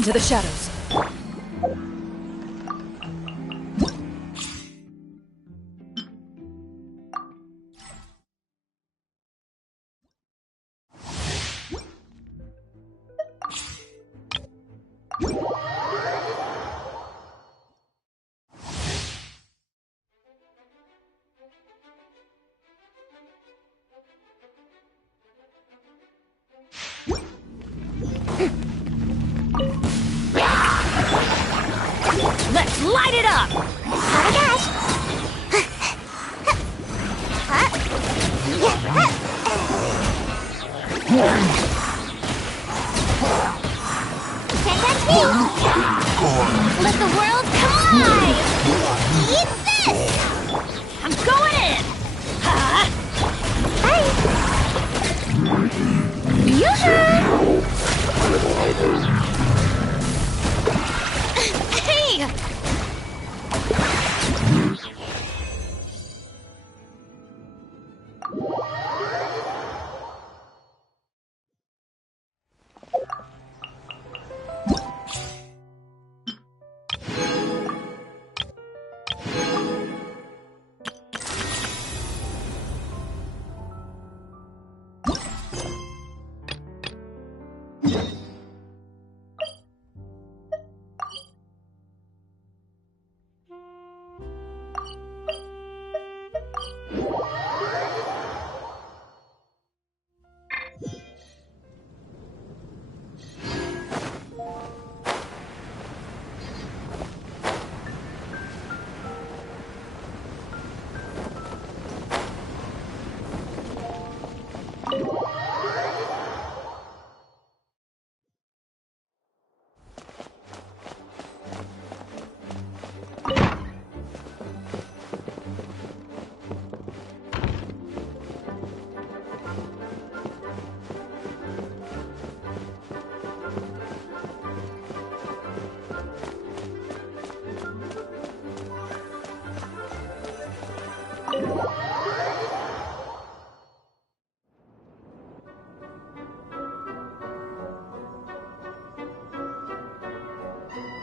Into the shadows. Let's light it up! Oh my gosh! Can't touch me! Let the world come alive! Eat this! I'm going in! Ha! Bye! Yoo-hoo! Hey!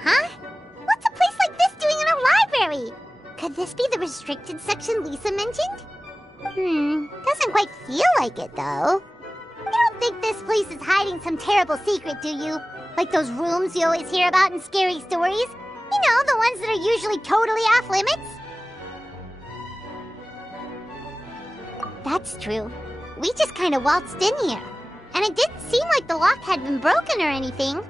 Huh? What's a place like this doing in a library? Could this be the restricted section Lisa mentioned? Doesn't quite feel like it, though. You don't think this place is hiding some terrible secret, do you? Like those rooms you always hear about in scary stories? You know, the ones that are usually totally off limits? That's true. We just kind of waltzed in here. And it didn't seem like the lock had been broken or anything.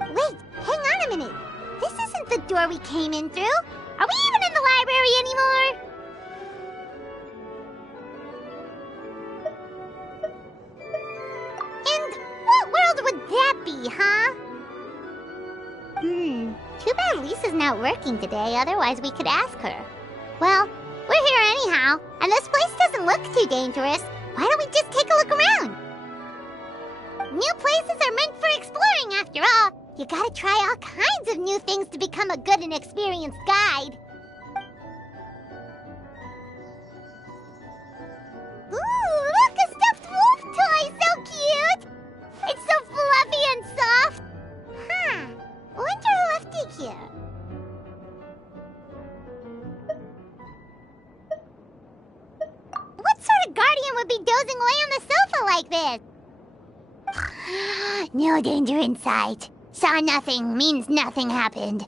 Wait, hang on a minute. This isn't the door we came in through. Are we even in the library anymore? And what world would that be, huh? Too bad Lisa's not working today, otherwise we could ask her. Well, we're here anyhow, and this place doesn't look too dangerous. Why don't we just take a look around? New places are meant for exploring, after all. You gotta try all kinds of new things to become a good and experienced guide. Ooh, look, a stuffed wolf toy! So cute! It's so fluffy and soft. Huh. Wonder who left it here. What sort of guardian would be dozing away on the sofa like this? No danger in sight. Saw nothing means nothing happened.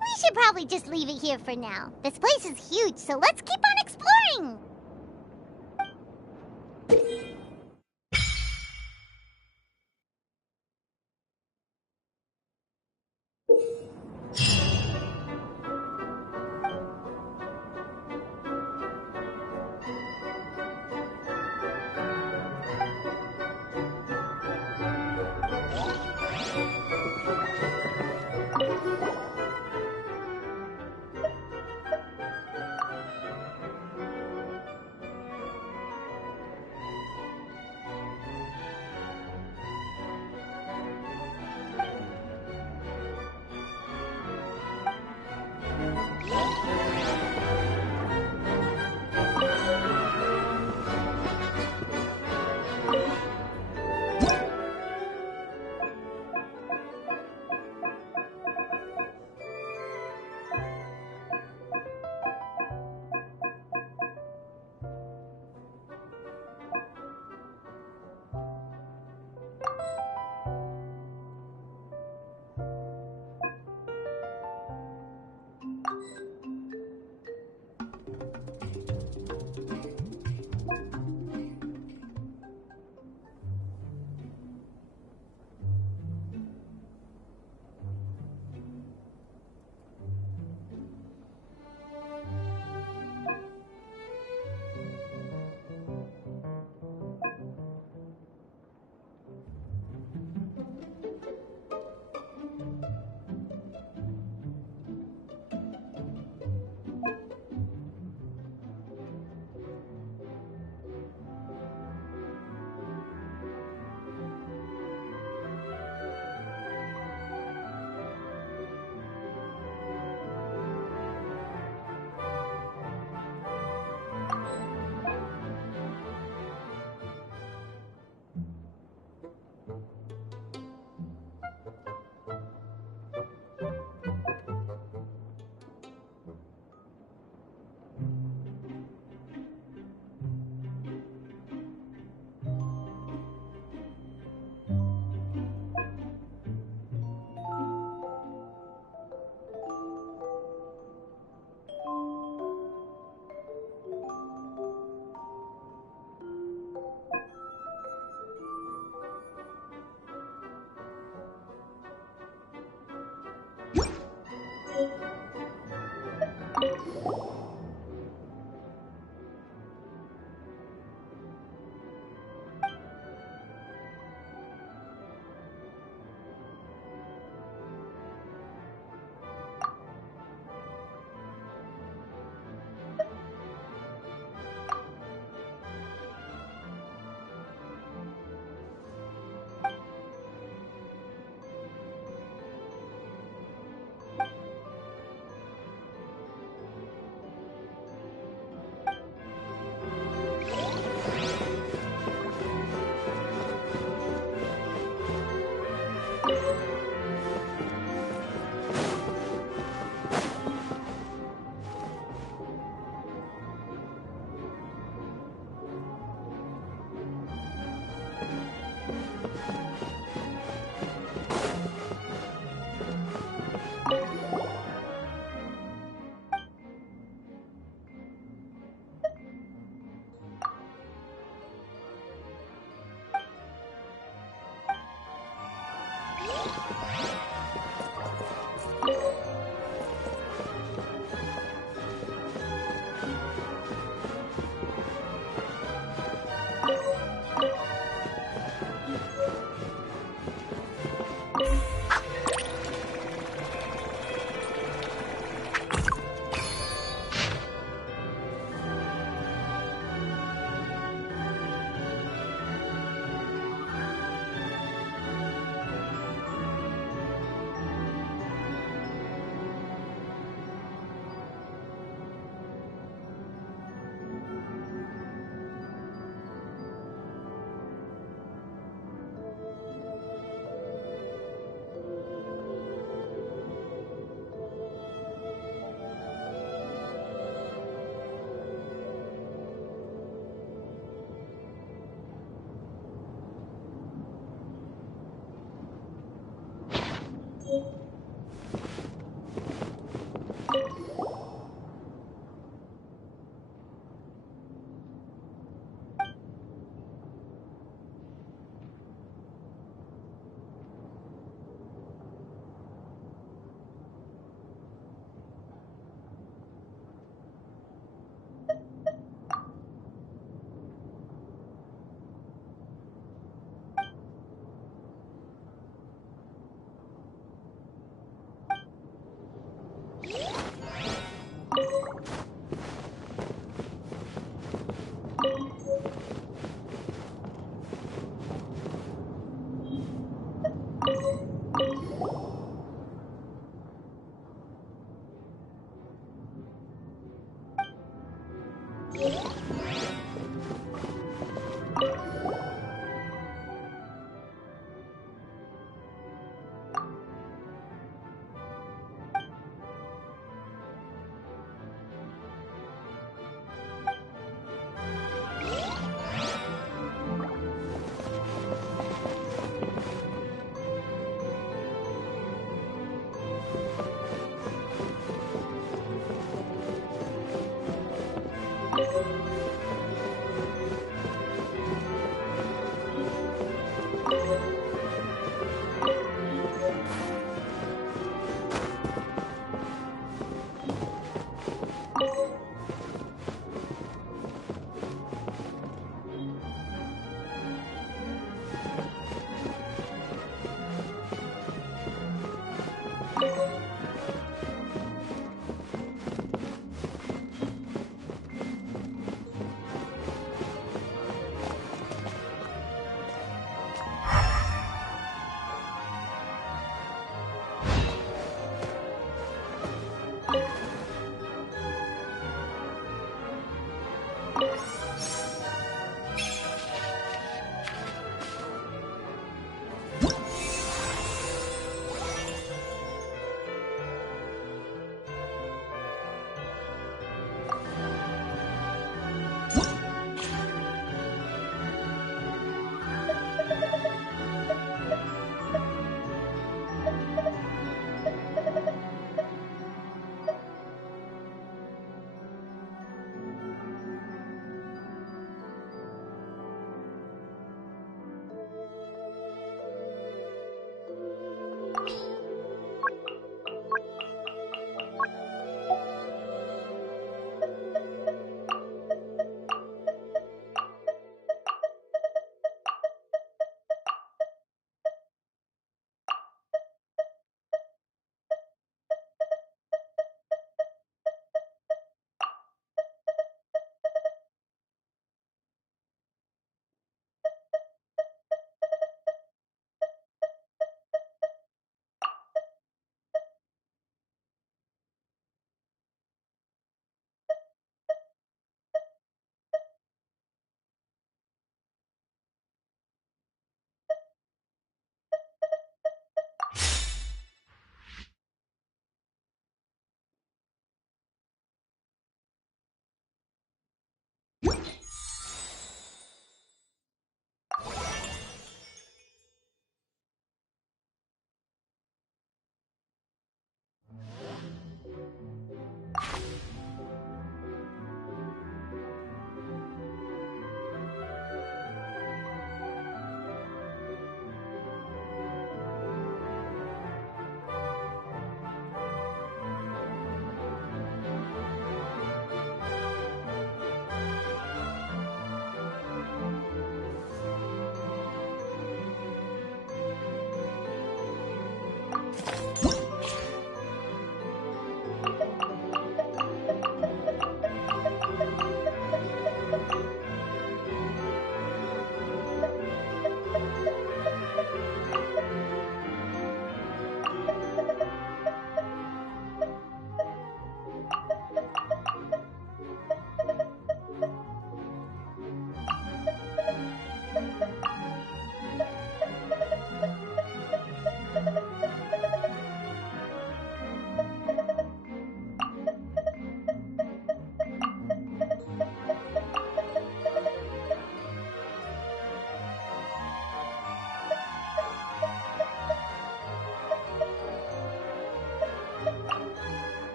We should probably just leave it here for now. This place is huge, so let's keep on exploring.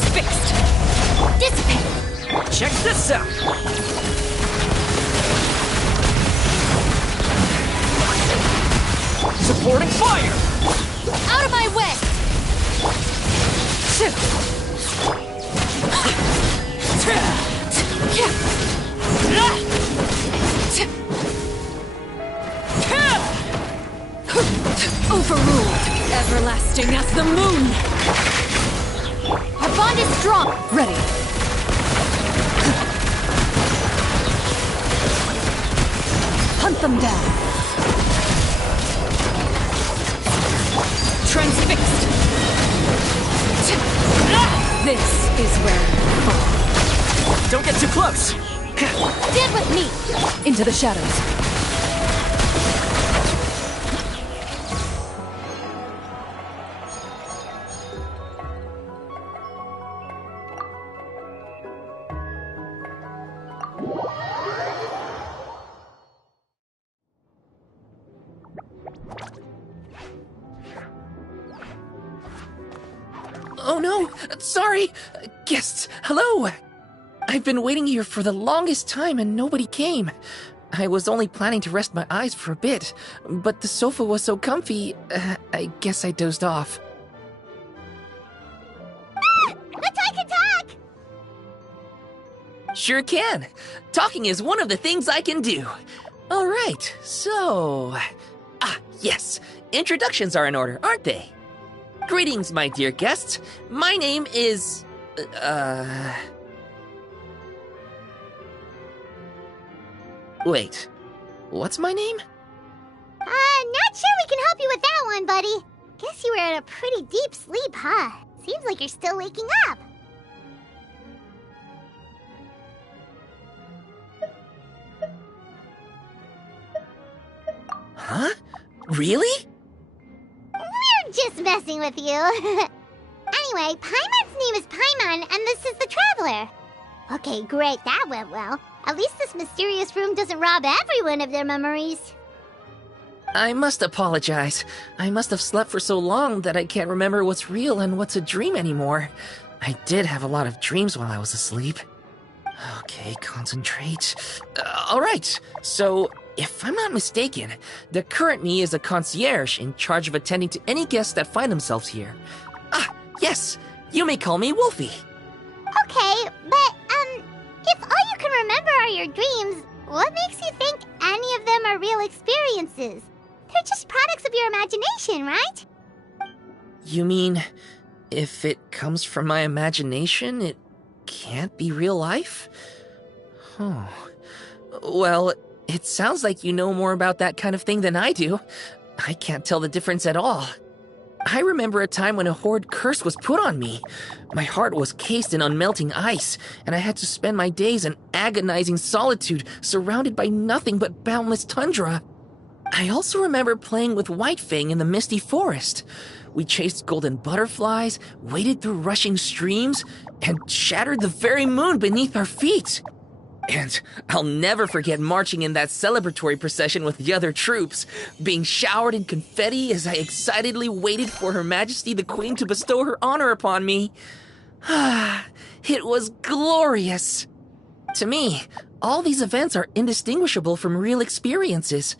Transfixed! Dissipate! Check this out! Supporting fire! Out of my way! Overruled! Everlasting as the moon! Our bond is strong! Ready! Hunt them down! Transfixed! This is where you fall. Don't get too close! Stand with me! Into the shadows. Oh no! Sorry! Guests, hello! I've been waiting here for the longest time and nobody came. I was only planning to rest my eyes for a bit, but the sofa was so comfy, I guess I dozed off. Let's I can talk! Sure can! Talking is one of the things I can do. Alright, so... yes. Introductions are in order, aren't they? Greetings, my dear guests. My name is... Wait. What's my name? Not sure we can help you with that one, buddy. Guess you were in a pretty deep sleep, huh? Seems like you're still waking up. Huh? Really? We're just messing with you. Anyway, Paimon's name is Paimon, and this is the Traveler. Okay, great, that went well. At least this mysterious room doesn't rob everyone of their memories. I must apologize. I must have slept for so long that I can't remember what's real and what's a dream anymore. I did have a lot of dreams while I was asleep. Okay, concentrate. Alright, so if I'm not mistaken, the current me is a concierge in charge of attending to any guests that find themselves here. Yes, you may call me Wolfie. Okay, but, if all you can remember are your dreams, what makes you think any of them are real experiences? They're just products of your imagination, right? You mean, if it comes from my imagination, it can't be real life? Oh. Well, it sounds like you know more about that kind of thing than I do. I can't tell the difference at all. I remember a time when a horde curse was put on me. My heart was cased in unmelting ice, and I had to spend my days in agonizing solitude, surrounded by nothing but boundless tundra. I also remember playing with Whitefang in the misty forest. We chased golden butterflies, waded through rushing streams, and shattered the very moon beneath our feet. And I'll never forget marching in that celebratory procession with the other troops, being showered in confetti as I excitedly waited for Her Majesty the Queen to bestow her honor upon me. It was glorious. To me, all these events are indistinguishable from real experiences.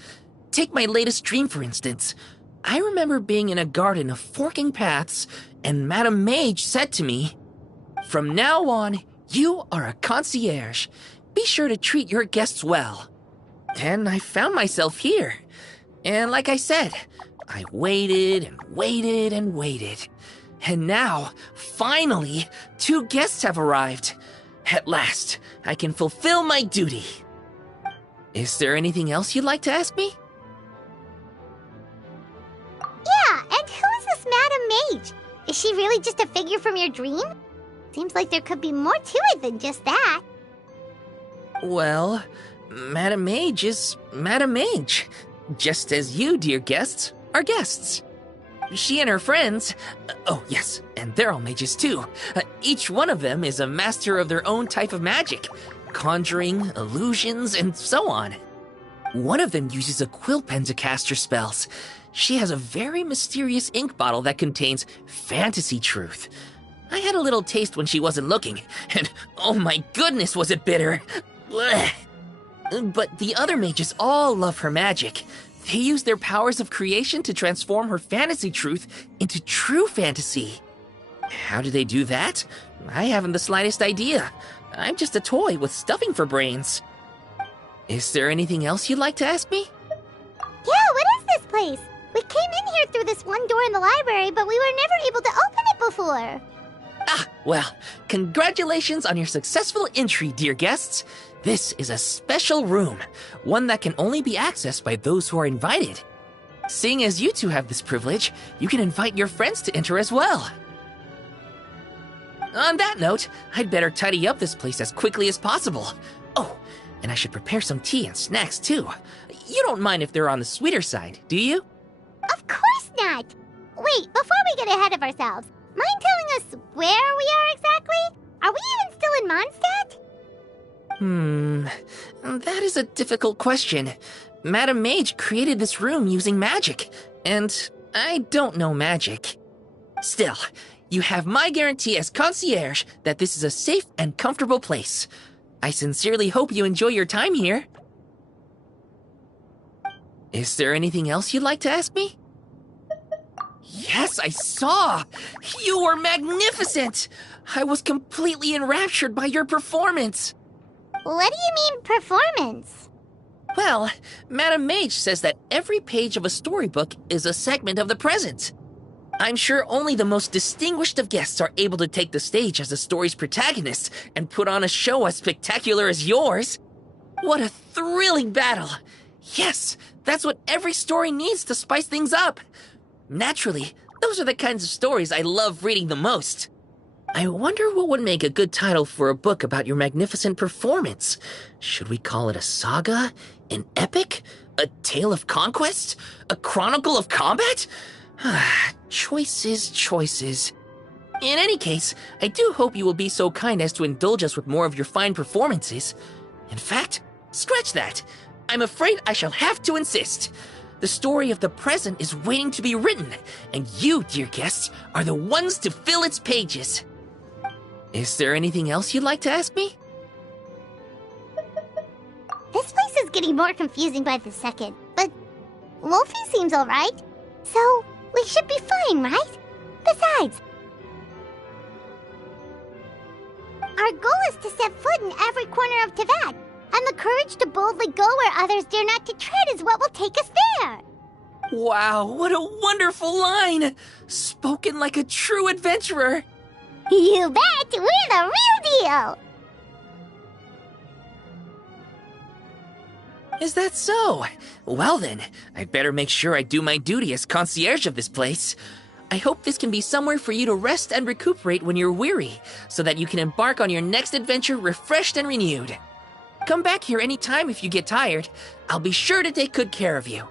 Take my latest dream, for instance. I remember being in a garden of forking paths, and Madame Mage said to me, "From now on, you are a concierge. Be sure to treat your guests well." And I found myself here. And like I said, I waited and waited and waited. And now, finally, 2 guests have arrived. At last, I can fulfill my duty. Is there anything else you'd like to ask me? Yeah, and who is this Madame Mage? Is she really just a figure from your dream? Seems like there could be more to it than just that. Well, Madame Mage is Madame Mage, just as you, dear guests, are guests. She and her friends, oh yes, and they're all mages too. Each one of them is a master of their own type of magic, conjuring, illusions, and so on. One of them uses a quill pen to cast her spells. She has a very mysterious ink bottle that contains fantasy truth. I had a little taste when she wasn't looking, and oh my goodness was it bitter! Blech. But the other mages all love her magic. They use their powers of creation to transform her fantasy truth into true fantasy. How do they do that? I haven't the slightest idea. I'm just a toy with stuffing for brains. Is there anything else you'd like to ask me? Yeah, what is this place? We came in here through this one door in the library, but we were never able to open it before. Ah, well, congratulations on your successful entry, dear guests. This is a special room, one that can only be accessed by those who are invited. Seeing as you two have this privilege, you can invite your friends to enter as well. On that note, I'd better tidy up this place as quickly as possible. Oh, and I should prepare some tea and snacks too. You don't mind if they're on the sweeter side, do you? Of course not! Wait, before we get ahead of ourselves, mind telling us where we are exactly? Are we even still in Mondstadt? That is a difficult question. Madam Mage created this room using magic, and I don't know magic. Still, you have my guarantee as concierge that this is a safe and comfortable place. I sincerely hope you enjoy your time here. Is there anything else you'd like to ask me? Yes, I saw! You were magnificent! I was completely enraptured by your performance. What do you mean, performance? Well, Madam Mage says that every page of a storybook is a segment of the present. I'm sure only the most distinguished of guests are able to take the stage as the story's protagonist and put on a show as spectacular as yours. What a thrilling battle! Yes, that's what every story needs to spice things up. Naturally, those are the kinds of stories I love reading the most. I wonder what would make a good title for a book about your magnificent performance. Should we call it a saga? An epic? A tale of conquest? A chronicle of combat? Choices, choices. In any case, I do hope you will be so kind as to indulge us with more of your fine performances. In fact, scratch that. I'm afraid I shall have to insist. The story of the present is waiting to be written, and you, dear guests, are the ones to fill its pages. Is there anything else you'd like to ask me? This place is getting more confusing by the second, but Wolfie seems alright. So, we should be fine, right? Besides, our goal is to set foot in every corner of Teyvat, and the courage to boldly go where others dare not to tread is what will take us there. Wow, what a wonderful line! Spoken like a true adventurer! You bet! We're the real deal! Is that so? Well then, I'd better make sure I do my duty as concierge of this place. I hope this can be somewhere for you to rest and recuperate when you're weary, so that you can embark on your next adventure refreshed and renewed. Come back here anytime if you get tired. I'll be sure to take good care of you.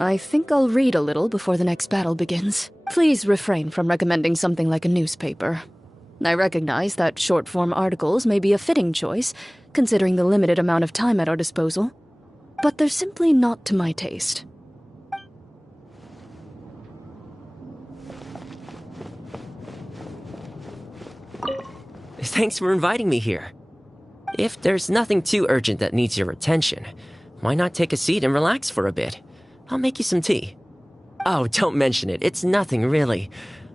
I think I'll read a little before the next battle begins. Please refrain from recommending something like a newspaper. I recognize that short-form articles may be a fitting choice, considering the limited amount of time at our disposal, but they're simply not to my taste. Thanks for inviting me here. If there's nothing too urgent that needs your attention, why not take a seat and relax for a bit? I'll make you some tea. Oh, don't mention it. It's nothing, really.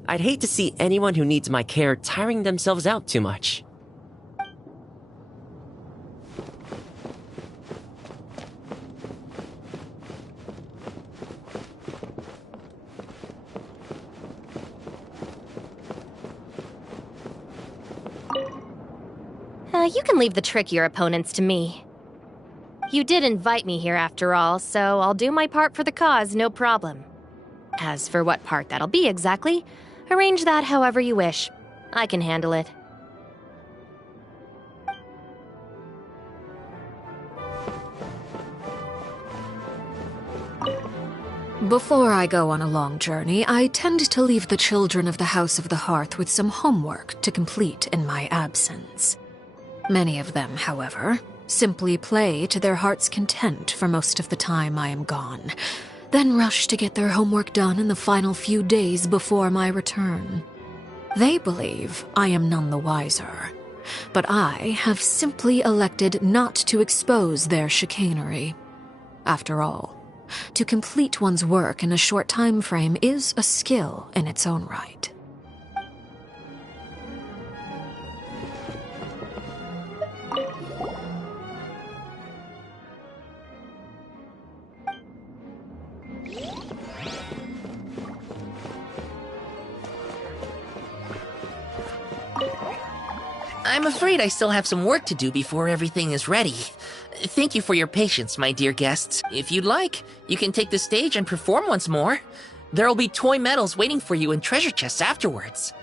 I'd hate to see anyone who needs my care tiring themselves out too much. You can leave the trickier opponents to me. You did invite me here after all, so I'll do my part for the cause, no problem. As for what part that'll be exactly, arrange that however you wish. I can handle it. Before I go on a long journey, I tend to leave the children of the House of the Hearth with some homework to complete in my absence. Many of them, however, simply play to their heart's content for most of the time I am gone, then rush to get their homework done in the final few days before my return. They believe I am none the wiser, but I have simply elected not to expose their chicanery. After all, to complete one's work in a short time frame is a skill in its own right. I'm afraid I still have some work to do before everything is ready. Thank you for your patience, my dear guests. If you'd like, you can take the stage and perform once more. There'll be toy medals waiting for you in treasure chests afterwards.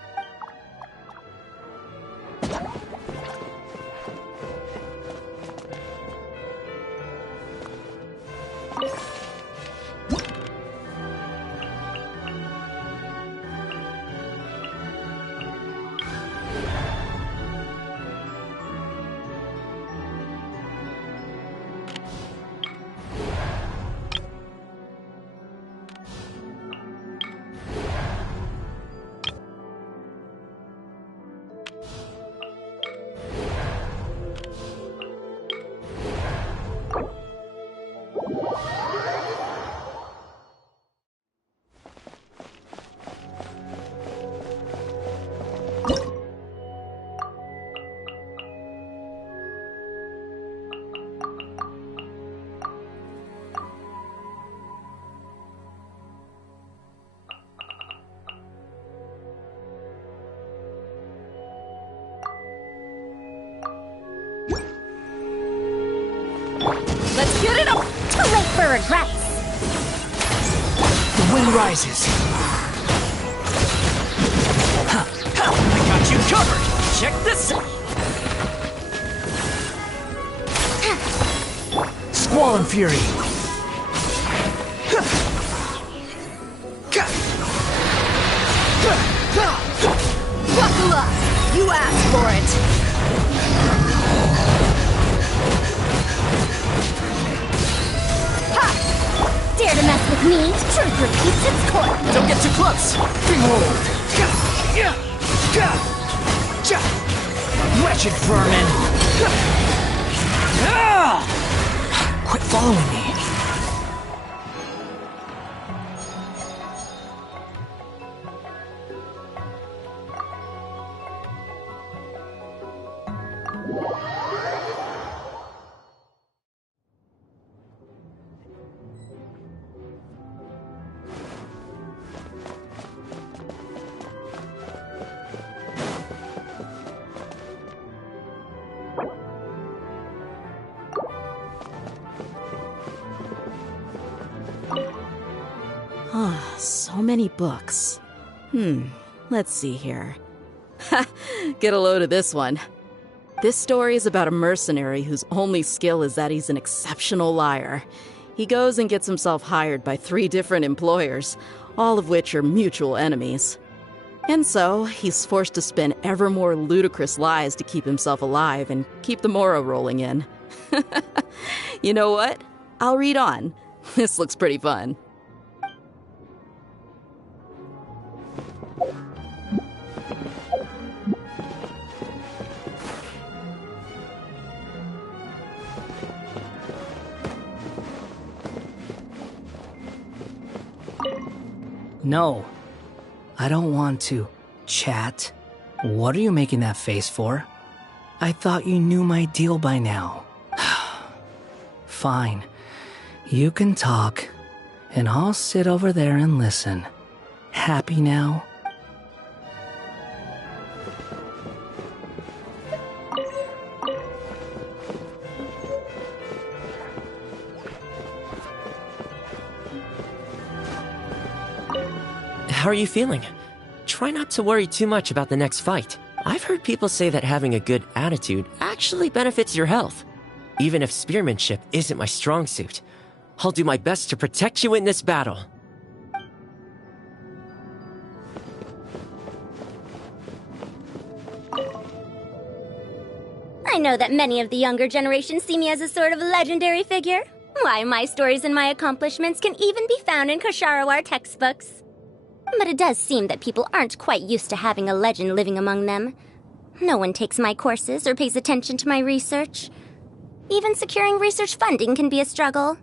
Let's get it up! Too late for regrets. The wind rises. I got you covered. Check this out. Squall and Fury. Buckle up! You asked for it! Dare to mess with me? Truth repeats its course. Don't get too close. Behold. Wretched vermin. Quit following me. So many books. Let's see here. Ha! Get a load of this one. This story is about a mercenary whose only skill is that he's an exceptional liar. He goes and gets himself hired by 3 different employers, all of which are mutual enemies. And so, he's forced to spin ever more ludicrous lies to keep himself alive and keep the morrow rolling in. You know what? I'll read on. This looks pretty fun. No, I don't want to chat. What are you making that face for? I thought you knew my deal by now. Fine, you can talk, and I'll sit over there and listen. Happy now? how are you feeling? Try not to worry too much about the next fight. I've heard people say that having a good attitude actually benefits your health. Even if spearmanship isn't my strong suit, I'll do my best to protect you in this battle. I know that many of the younger generation see me as a sort of legendary figure. Why, my stories and my accomplishments can even be found in Kosharawar textbooks. But it does seem that people aren't quite used to having a legend living among them. No one takes my courses or pays attention to my research. Even securing research funding can be a struggle.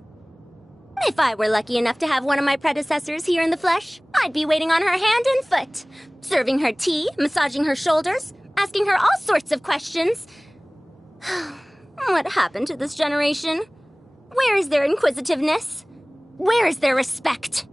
If I were lucky enough to have one of my predecessors here in the flesh, I'd be waiting on her hand and foot, serving her tea, massaging her shoulders, asking her all sorts of questions. What happened to this generation? Where is their inquisitiveness? Where is their respect?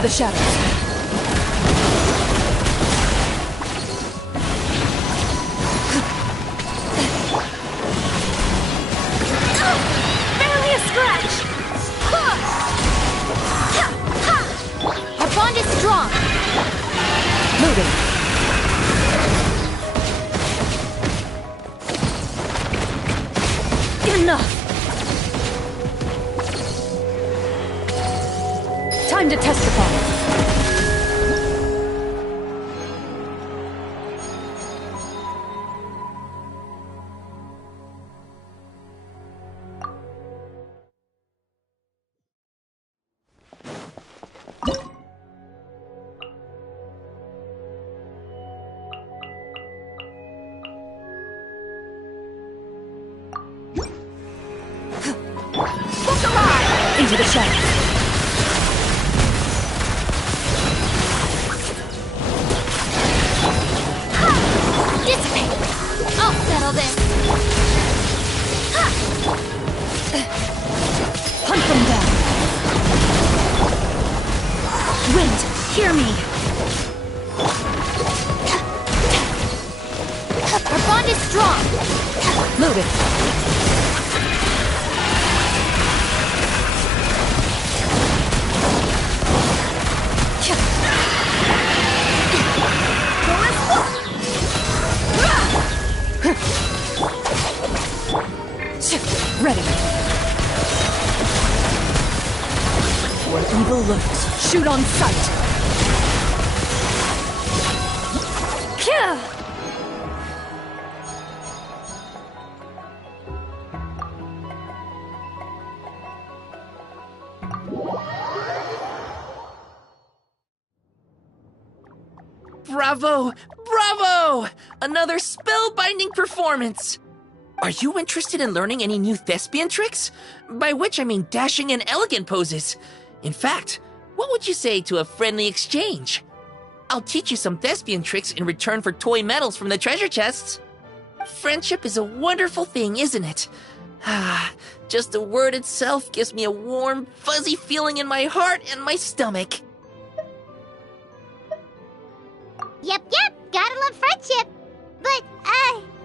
Into the shadows. Barely a scratch! Our bond is strong! Moving. Enough! Time to testify. Into the shadows. Dissipate! I'll settle this! Hunt them down. Wind, hear me. Our bond is strong! Moving. Ready. Where evil lurks, shoot on sight. Bravo! Bravo! Another spellbinding performance! Are you interested in learning any new thespian tricks? By which I mean dashing and elegant poses. In fact, what would you say to a friendly exchange? I'll teach you some thespian tricks in return for toy medals from the treasure chests. Friendship is a wonderful thing, isn't it? Ah, just the word itself gives me a warm, fuzzy feeling in my heart and my stomach. Yep, gotta love friendship. But,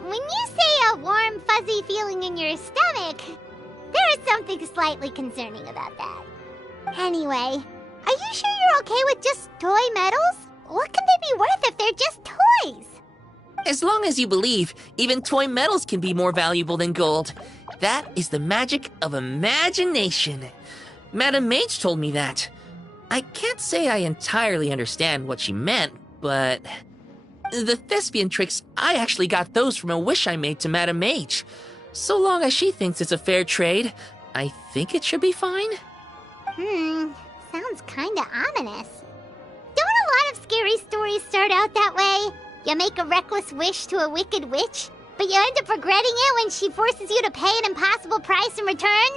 when you say a warm, fuzzy feeling in your stomach, there is something slightly concerning about that. Anyway, are you sure you're okay with just toy medals? What can they be worth if they're just toys? As long as you believe, even toy medals can be more valuable than gold. That is the magic of imagination. Madame Mage told me that. I can't say I entirely understand what she meant, but the thespian tricks, I actually got those from a wish I made to Madame Mage. So long as she thinks it's a fair trade, I think it should be fine. Sounds kinda ominous. Don't a lot of scary stories start out that way? You make a reckless wish to a wicked witch, but you end up regretting it when she forces you to pay an impossible price in return?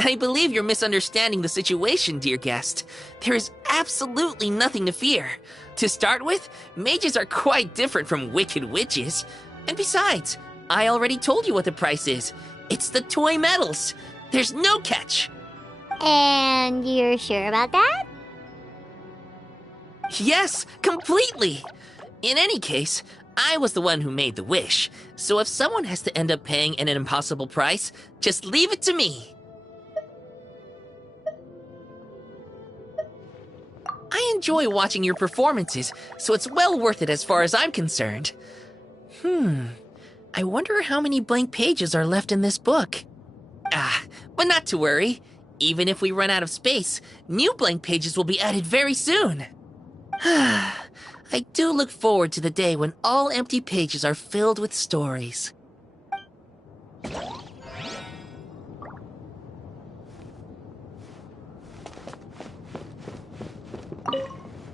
I believe you're misunderstanding the situation, dear guest. There is absolutely nothing to fear. To start with, mages are quite different from wicked witches. And besides, I already told you what the price is. It's the toy medals. There's no catch. And you're sure about that? Yes, completely. In any case, I was the one who made the wish. So if someone has to end up paying an impossible price, just leave it to me. I enjoy watching your performances, so it's well worth it as far as I'm concerned. I wonder how many blank pages are left in this book. But not to worry. Even if we run out of space, new blank pages will be added very soon. I do look forward to the day when all empty pages are filled with stories.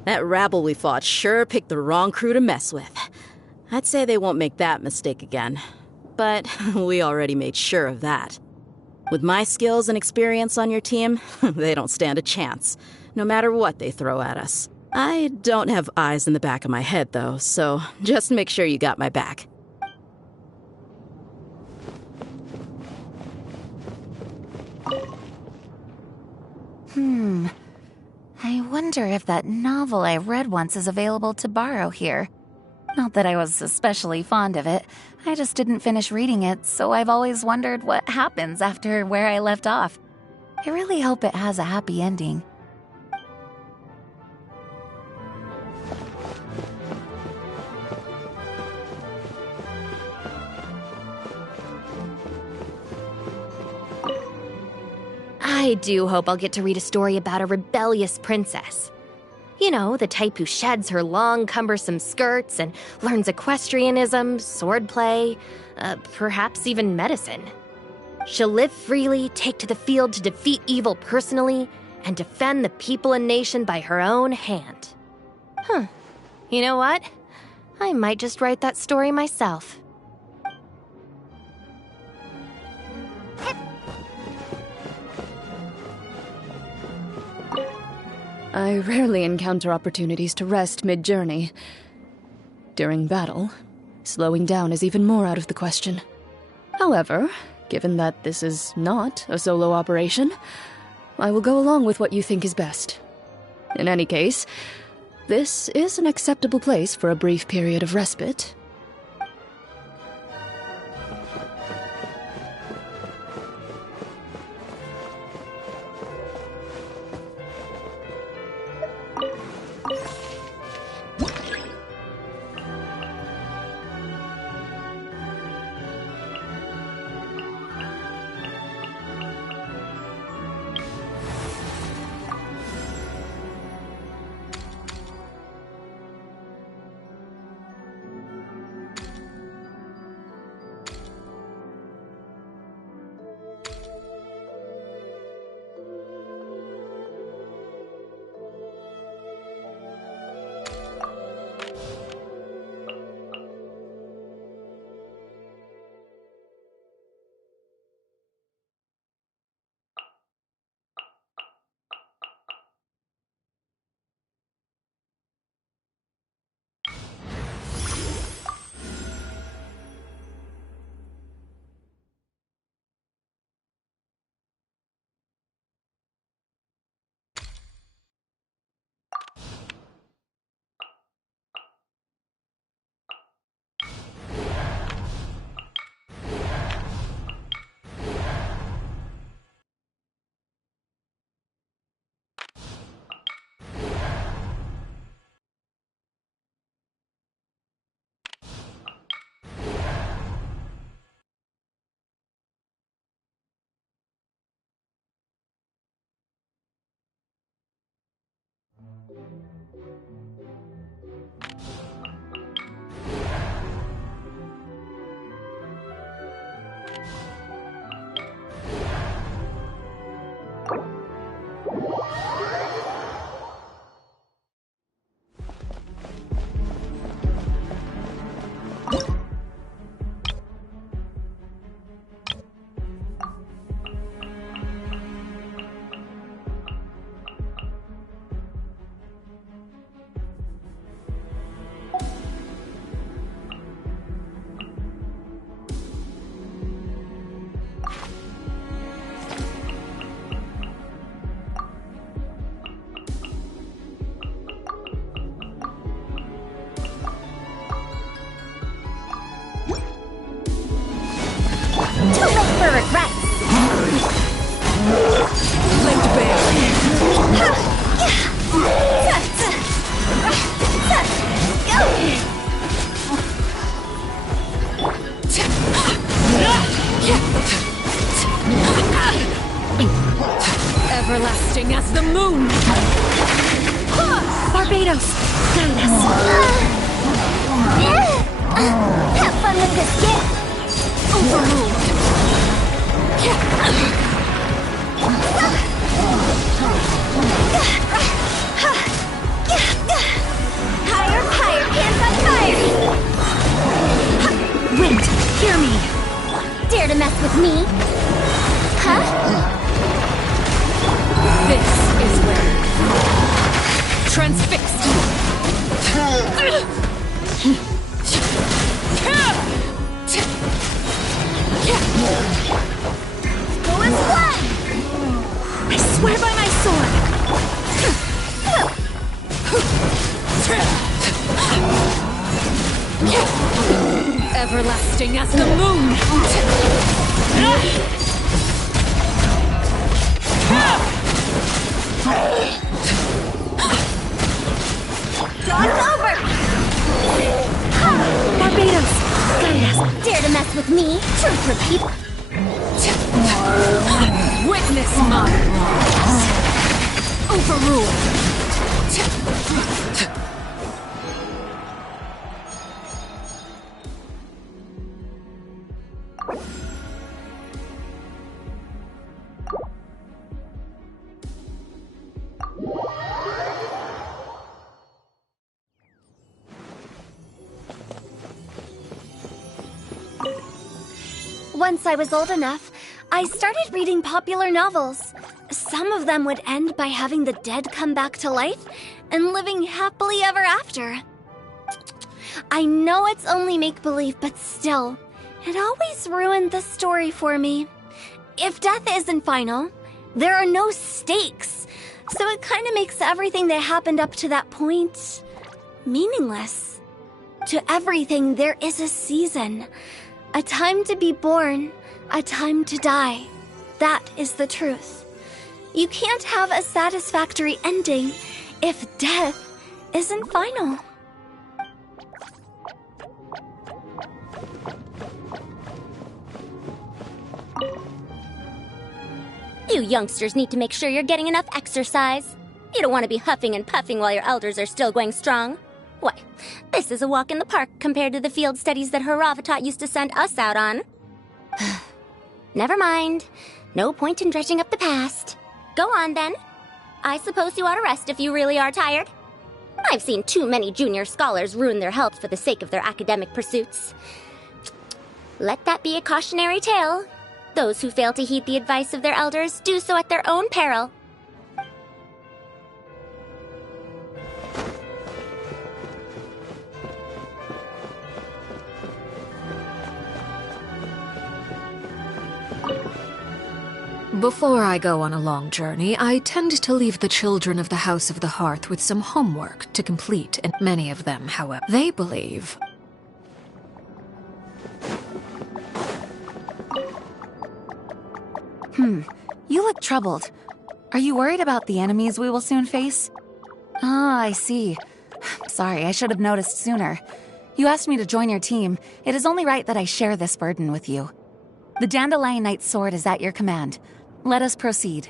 That rabble we fought sure picked the wrong crew to mess with. I'd say they won't make that mistake again. But we already made sure of that. With my skills and experience on your team, they don't stand a chance, no matter what they throw at us. I don't have eyes in the back of my head, though, so just make sure you got my back. I wonder if that novel I read once is available to borrow here. Not that I was especially fond of it. I just didn't finish reading it, so I've always wondered what happens after where I left off. I really hope it has a happy ending. I do hope I'll get to read a story about a rebellious princess. You know, the type who sheds her long, cumbersome skirts and learns equestrianism, swordplay, perhaps even medicine. She'll live freely, take to the field to defeat evil personally, and defend the people and nation by her own hand. You know what? I might just write that story myself. I rarely encounter opportunities to rest mid-journey. During battle, slowing down is even more out of the question. However, given that this is not a solo operation, I will go along with what you think is best. In any case, this is an acceptable place for a brief period of respite. Everlasting as the moon! Barbados, guide us! Have fun with this kid! Overruled! Higher, higher, hands on fire! Wind, hear me! Dare to mess with me? Huh? This is where... Transfixed! Go and fly! I swear by my sword! bursting as the moon! Dog's over! Barbados! Dare to mess with me? Truth repeat. Witness my wrongs! Overruled! Once I was old enough, I started reading popular novels. Some of them would end by having the dead come back to life and living happily ever after. I know it's only make-believe, but still, it always ruined the story for me. If death isn't final, there are no stakes, so it kind of makes everything that happened up to that point meaningless. To everything, there is a season. A time to be born, a time to die. That is the truth. You can't have a satisfactory ending if death isn't final. You youngsters need to make sure you're getting enough exercise. You don't want to be huffing and puffing while your elders are still going strong. Why, this is a walk in the park compared to the field studies that Haravatat used to send us out on. Never mind. No point in dredging up the past. Go on, then. I suppose you ought to rest if you really are tired. I've seen too many junior scholars ruin their health for the sake of their academic pursuits. Let that be a cautionary tale. Those who fail to heed the advice of their elders do so at their own peril. Before I go on a long journey, I tend to leave the children of the House of the Hearth with some homework to complete, and many of them, however, they believe. You look troubled. Are you worried about the enemies we will soon face? Ah, I see. Sorry, I should have noticed sooner. You asked me to join your team. It is only right that I share this burden with you. The Dandelion Knight's sword is at your command. Let us proceed.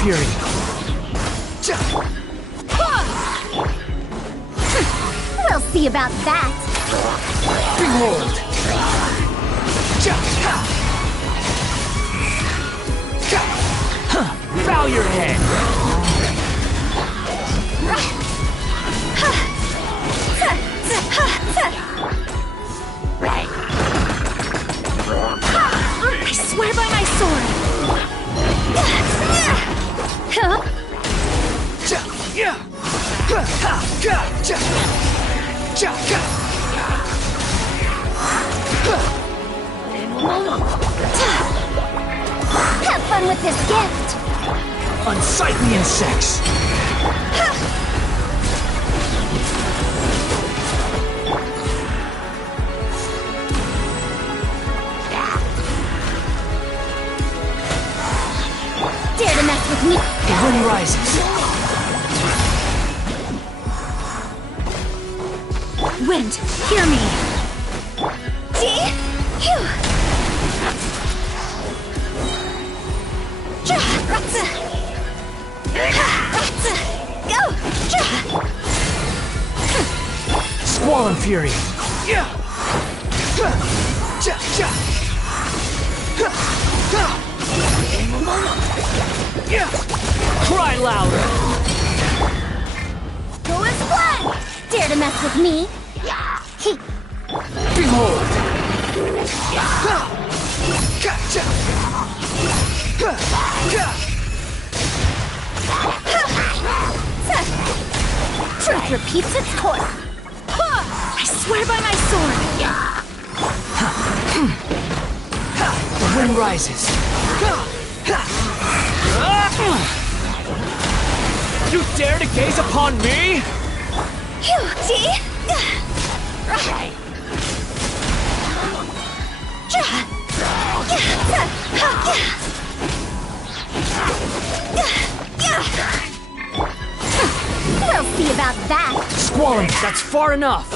Fury. We'll see about that. Behold. Bow your head. I swear by my sword. Have fun with this gift. Unsightly insects. Dare to mess with me. The wind rises. Wind, hear me. Squall and Fury. Cry louder. Go as blood. Dare to mess with me. Behold. Truth repeats its course. I swear by my sword. The wind rises. You dare to gaze upon me? We'll see about that. Squall, that's far enough.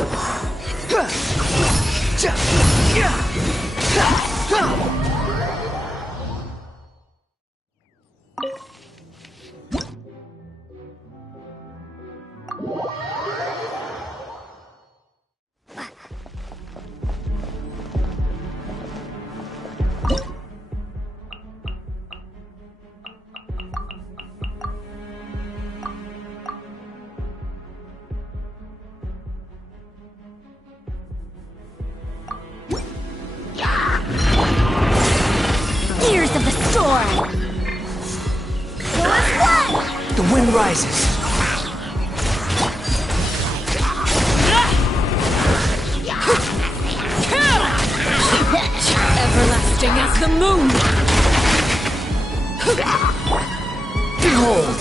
Ears of the storm! The wind rises. Everlasting as the moon! Behold!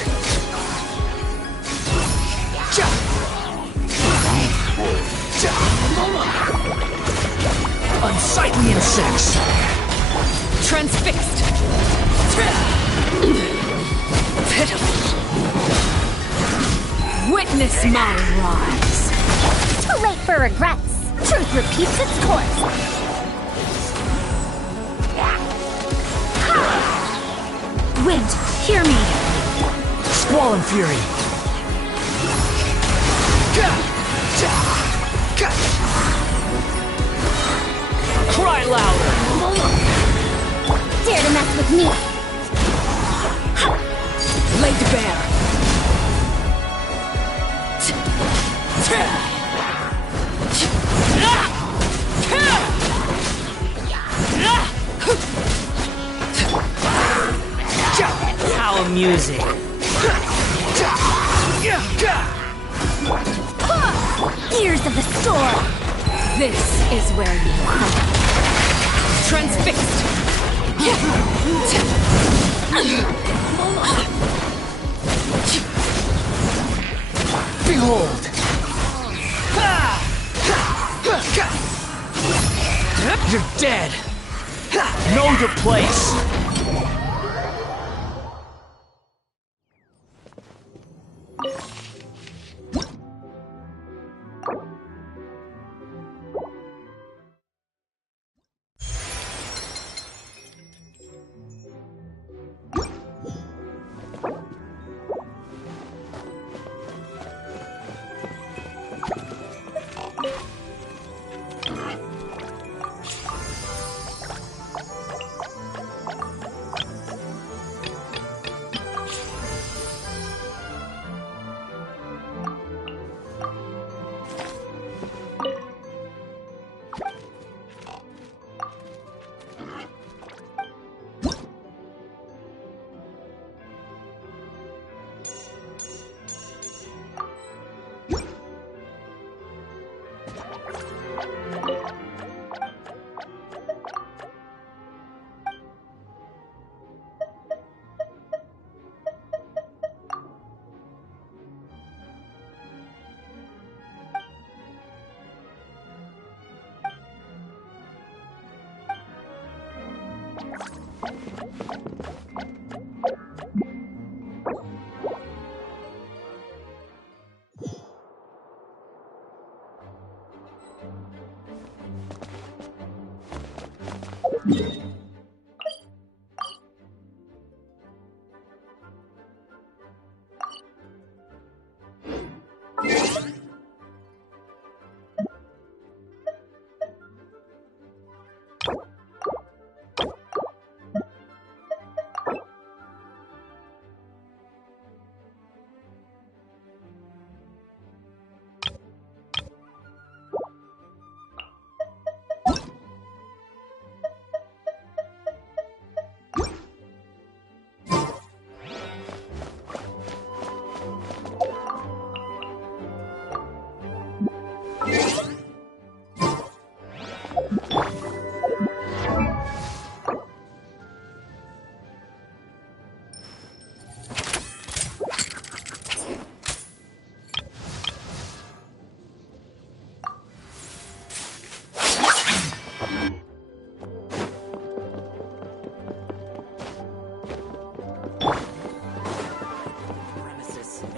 Unsightly insects! Transfixed! Pitiful! Witness my rise! Too late for regrets. Truth repeats its course. Wind, hear me! Squall and fury! Cry louder! Dare to mess with me. Laid bare! How amusing! Ears of the storm. This is where you come. Transfixed! Behold! You're dead! Know your place!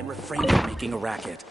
Refrain from making a racket.